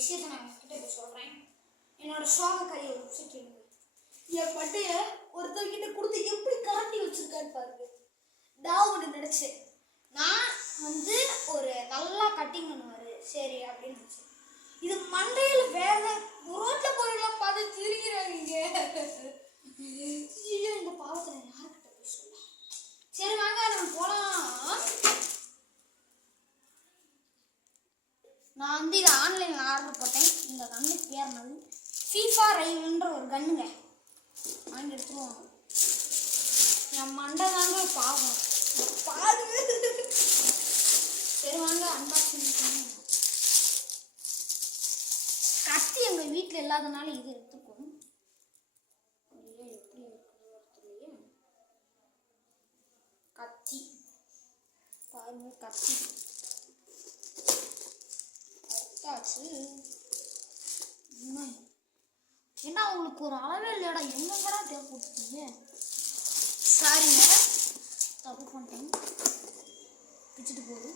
விஷயத்தை நான் உங்ககிட்ட இப்போ சொல்கிறேன். என்னோட சோக கதையை ஒரு நிமிஷம் கேளுங்க. என் பட்டையை ஒருத்தர்கிட்ட கொடுத்து எப்படி கரண்டி வச்சிருக்காரு பாருங்க. நான் ஒன்று நினச்சேன், நான் வந்து ஒரு நல்லா கட்டிங் பண்ணுவார் சரி அப்படின்னு நினச்சேன். இது மண்டையில் வேற ரோட்டில் போயெல்லாம் பார்த்து திரிக்கிறாங்க. இந்த பாவத்தை நான் யாருக்கிட்ட போய் சொல்ல. சரி வாங்க நம்ம போகலாம். நான் வந்து இதை ஆன்லைனில் ஆர்டர் போட்டேன். இந்த கண்ணு பேர்னது ஃபீஃபா ரைவல்ன்ற ஒரு கண்ணுங்க. வாங்கி எடுத்துருவோம். என் மண்டை தாங்க பாவம் பாரு. சரி வாங்க அன்பாக்சிங் பண்ணுங்க. கத்தி எங்கள் வீட்டில் இல்லாதனால இது எடுத்துக்கும். எப்படி இருக்குன்னு கத்தி பாருங்க. கத்தி ஏன்னா அவங்களுக்கு ஒரு அளவே இல்லையாடா, எங்கடா தேவைப்பட்டீங்க. சாரிங்க தப்பு பண்ணிட்டேன். பிச்சுட்டு போகுது.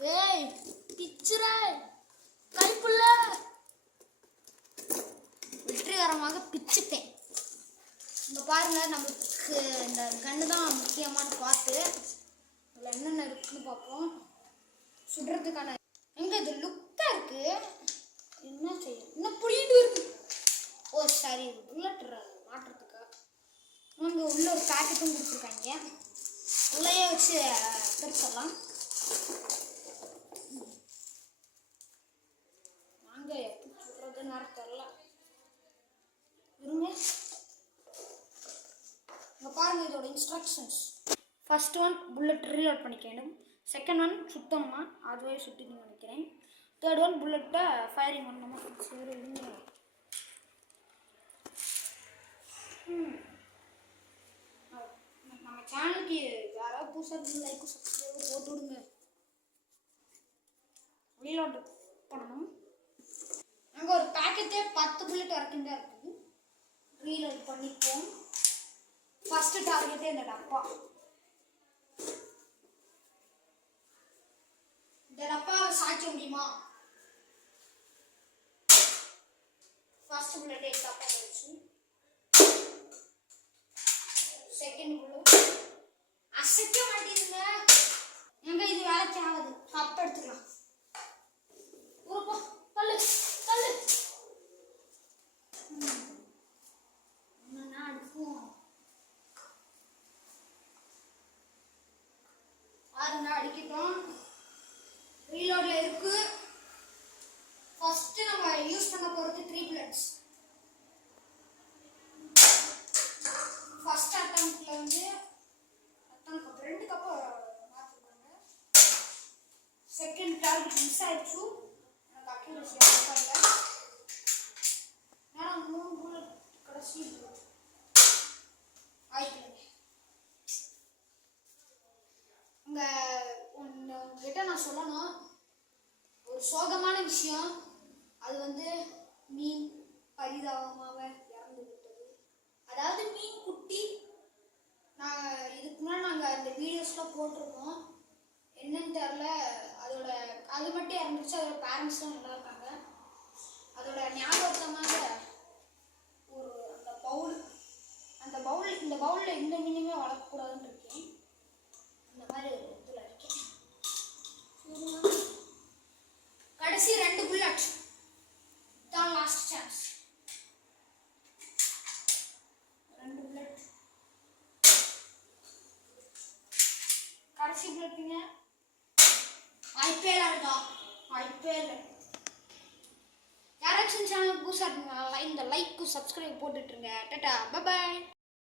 ஏய் பிச்சுற கைப்புள்ள. வெற்றிகரமாக பிச்சுட்டேன். இங்கே பாருங்க, நம்மளுக்கு இந்த கண்ணு தான் முக்கியமான பார்த்து. அதில் என்னென்ன இருக்குன்னு பார்ப்போம். சுடுறதுக்கான எங்க இது லுக்கா இருக்கு. என்ன செய்ய இன்னும் புளிட்டு இருக்கு. ஓ சரி, புல்லட் மாட்டுறதுக்கா. அங்கே உள்ள ஒரு பேக்கெட்டும் கொடுத்துருக்காங்க. உள்ளேயே வச்சு பிரிச்சிடலாம். வாங்க எப்படி சுடுறது நேரம் தெரில இருங்க. இங்கே பாருங்க இதோட instructions. First one bullet reload பண்ணிக்க வேண்டும். செகண்ட் ஒன் சுத்தணுமா, அதுவே சுட்டின்னு நினைக்கிறேன். தேர்ட் ஒன் புல்லட்டை ஃபயரிங் பண்ணணுமா. சரி இருங்க. நம்ம சேனலுக்கு யாராவது புதுசாக லைக் சப்ஸ்கிரைப் போட்டு விடுங்க. ரீலோட் பண்ணணும். அங்கே ஒரு பேக்கெட்டே 10 புல்லட் வரைக்கும் தான் இருக்குது. ரீலோட் பண்ணிப்போம். ஃபஸ்ட்டு டார்கெட்டே இந்த டப்பா. இந்த டப்பாவை சாய்க்க முடியுமா? ஃபர்ஸ்ட் புல்லட் டப்பா வச்சு செகண்ட் புல்லட் அசைக்க மாட்டேங்குதுங்க. எங்க இது வேலைக்கு ஆகுது. அப்ப எடுத்துக்கலாம். ஊருப்பா தள்ளு தள்ளு. என்ன அடிக்கும் பாருங்க. அடிக்கிட்டோம். ரீலோட்ல இருக்கு. ஃபர்ஸ்ட் நம்ம யூஸ் பண்ண போறது 3 புல்லட்ஸ். ஃபர்ஸ்ட் அட்டெம்ப்ட்ல வந்து ரெண்டு கப் மாத்திருக்காங்க. செகண்ட் டார்கெட் மிஸ் ஆயிடுச்சு. எனக்கு அக்யூரசி ஆகல. நான் 3 புல்லட் கடைசி ஆயிடுச்சு. உங்ககிட்ட நான் சொல்லணும் ஒரு சோகமான விஷயம். அது வந்து மீன் பரிதாபமாக இறந்து விட்டது. அதாவது மீன் குட்டி. நாங்கள் இதுக்கு முன்னாடி நாங்கள் அந்த வீடியோஸ்லாம் போட்டிருக்கோம். என்னன்னு தெரில, அதோட அது மட்டும் இறந்துச்சு. அதோட பேரண்ட்ஸ்லாம் நல்லா இருக்காங்க. அதோட ஞாபகத்தமாக ஒரு அந்த பவுல் இந்த பவுலில் எந்த மீனுமே வளர்க்கக்கூடாதுன்னு இருக்கேன். இந்த மாதிரி ஒரு இதில் இருக்கேன். கடைசி 2 புல்லட் தான் லாஸ்ட் சான்ஸ். 2 புல்லட் கடைசி புல்லட்டுங்க. ஐபிஎல் ஆடுதா? ஐபிஎல் யாராச்சும் சேனல் புதுசாக இருக்குங்க, இந்த லைக்கு சப்ஸ்கிரைப் போட்டுட்ருங்க. டாடா பை பாய்.